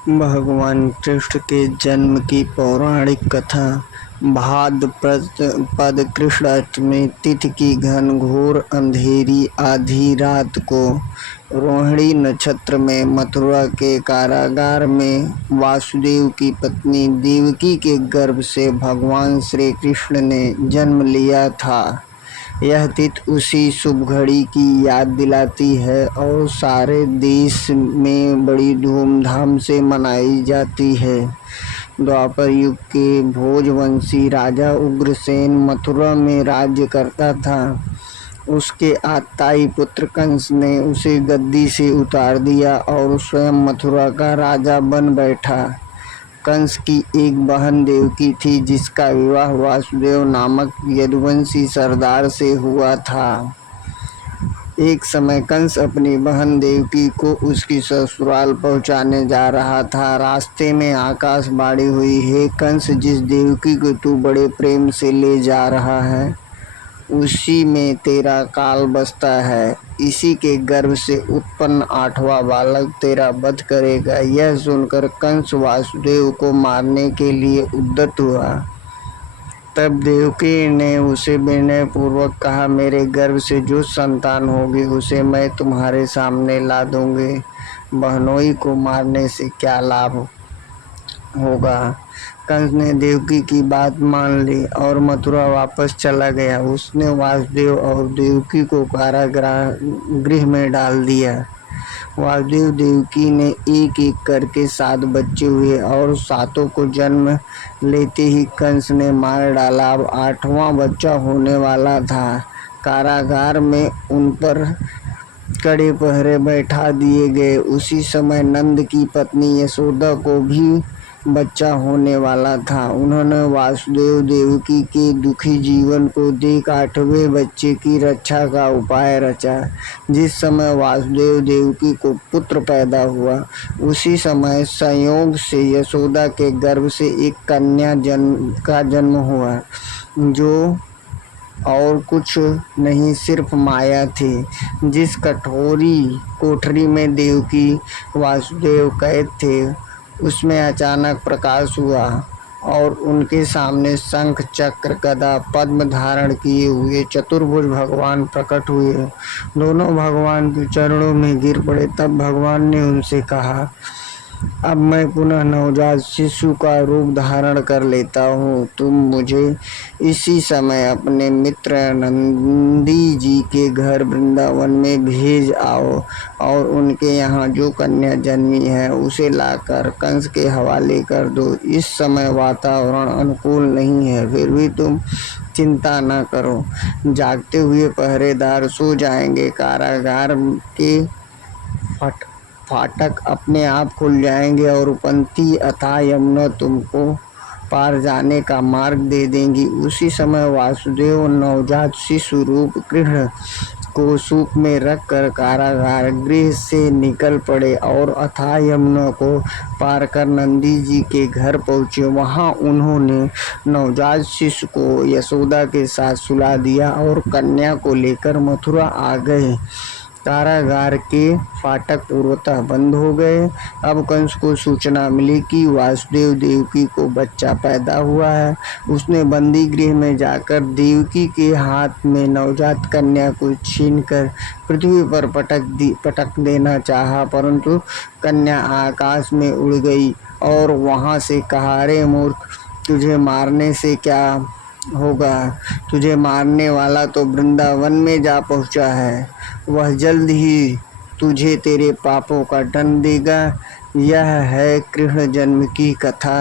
भगवान कृष्ण के जन्म की पौराणिक कथा। भाद्रपद कृष्ण अष्टमी तिथि की घनघोर अंधेरी आधी रात को रोहिणी नक्षत्र में मथुरा के कारागार में वासुदेव की पत्नी देवकी के गर्भ से भगवान श्री कृष्ण ने जन्म लिया था। यह तिथि उसी शुभ घड़ी की याद दिलाती है और सारे देश में बड़ी धूमधाम से मनाई जाती है। द्वापर युग के भोजवंशी राजा उग्रसेन मथुरा में राज्य करता था। उसके आताई पुत्र कंस ने उसे गद्दी से उतार दिया और स्वयं मथुरा का राजा बन बैठा। कंस की एक बहन देवकी थी, जिसका विवाह वासुदेव नामक यदुवंशी सरदार से हुआ था। एक समय कंस अपनी बहन देवकी को उसकी ससुराल पहुंचाने जा रहा था। रास्ते में आकाशवाणी हुई, हे कंस, जिस देवकी को तू बड़े प्रेम से ले जा रहा है उसी में तेरा काल बसता है। इसी के गर्भ से उत्पन्न 8वां बालक तेरा वध करेगा। यह सुनकर कंस वासुदेव को मारने के लिए उद्यत हुआ। तब देवकी ने उसे विनय पूर्वक कहा, मेरे गर्भ से जो संतान होगी उसे मैं तुम्हारे सामने ला दूंगी। बहनोई को मारने से क्या लाभ होगा। कंस ने देवकी की बात मान ली और मथुरा वापस चला गया। उसने वासुदेव और देवकी को कारागृह में डाल दिया। वासुदेव देवकी ने एक एक करके 7 बच्चे हुए और 7 को जन्म लेते ही कंस ने मार डाला। अब 8वां बच्चा होने वाला था। कारागार में उन पर कड़े पहरे बैठा दिए गए। उसी समय नंद की पत्नी यशोदा को भी बच्चा होने वाला था। उन्होंने वासुदेव देवकी के दुखी जीवन को देख 8वें बच्चे की रक्षा का उपाय रचा। जिस समय वासुदेव देवकी को पुत्र पैदा हुआ उसी समय संयोग से यशोदा के गर्भ से एक कन्या का जन्म हुआ, जो और कुछ नहीं सिर्फ माया थी। जिस कोठरी में देवकी वासुदेव कैद थे उसमें अचानक प्रकाश हुआ और उनके सामने शंख चक्र गदा पद्म धारण किए हुए चतुर्भुज भगवान प्रकट हुए। दोनों भगवान के चरणों में गिर पड़े। तब भगवान ने उनसे कहा, अब मैं पुनः नवजात शिशु का रूप धारण कर लेता हूँ। तुम मुझे इसी समय अपने मित्र नंदी जी के घर वृंदावन में भेज आओ और उनके यहाँ जो कन्या जन्मी है उसे लाकर कंस के हवाले कर दो। इस समय वातावरण अनुकूल नहीं है, फिर भी तुम चिंता न करो। जागते हुए पहरेदार सो जाएंगे। कारागार के फाटक अपने आप खुल जाएंगे और उपंती अथाह यमुना तुमको पार जाने का मार्ग दे देंगी। उसी समय वासुदेव नवजात शिशु रूप कृष्ण को सूप में रखकर कारागार गृह से निकल पड़े और अथाह यमुना को पार कर नंदी जी के घर पहुँचे। वहाँ उन्होंने नवजात शिशु को यशोदा के साथ सुला दिया और कन्या को लेकर मथुरा आ गए। कारागार के फाटक पूर्वतः बंद हो गए। अब कंस को सूचना मिली कि वासुदेव देवकी को बच्चा पैदा हुआ है। उसने बंदी गृह में जाकर देवकी के हाथ में नवजात कन्या को छीनकर पृथ्वी पर पटक देना चाहा, परंतु कन्या आकाश में उड़ गई और वहां से कहा, अरे मूर्ख, तुझे मारने से क्या होगा। तुझे मारने वाला तो वृंदावन में जा पहुंचा है। वह जल्द ही तुझे तेरे पापों का दंड देगा। यह है कृष्ण जन्म की कथा।